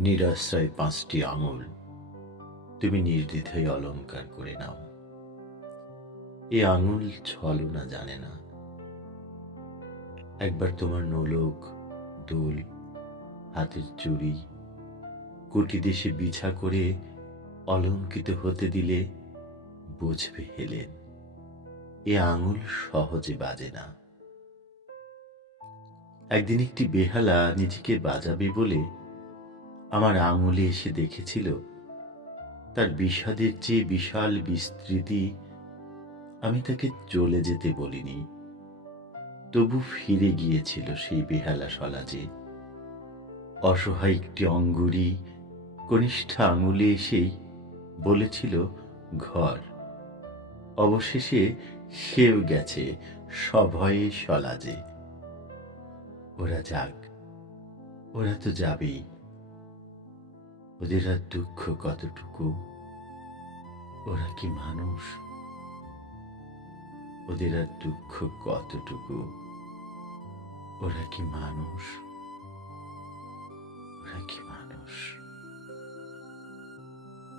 নিরাশ্রয় ৫টি আঙুল তুমি নির্দ্বিধায় অলংকার করে নাও। এ আঙুল ছলনা জানে না। একবার তোমার নোলক, দুল, হাতের চুড়ি কুটি দেশে বিছা করে অলঙ্কিত হতে দিলে বুঝবে হেলেন, এ আঙুল সহজে বাজে না। একদিন একটি বেহালা নিজেকে বাজাবে বলে আমার আঙুলে এসে দেখেছিল তার বিষাদের চেয়ে বিশাল বিস্তৃতি। আমি তাকে চলে যেতে বলিনি, তবু ফিরে গিয়েছিল সেই বেহালা সলাজে। অসহায় একটি অঙ্গুরি কনিষ্ঠ আঙুলে এসেই বলেছিল ঘর। অবশেষে সেও গেছে সভয়ে সলাজে। ওরা যাক, ওরা তো যাবেই। ওদের আর দুঃখ কতটুকু, ওরা কি মানুষ? ওদের আর দুঃখ কতটুকু, ওরা কি মানুষ?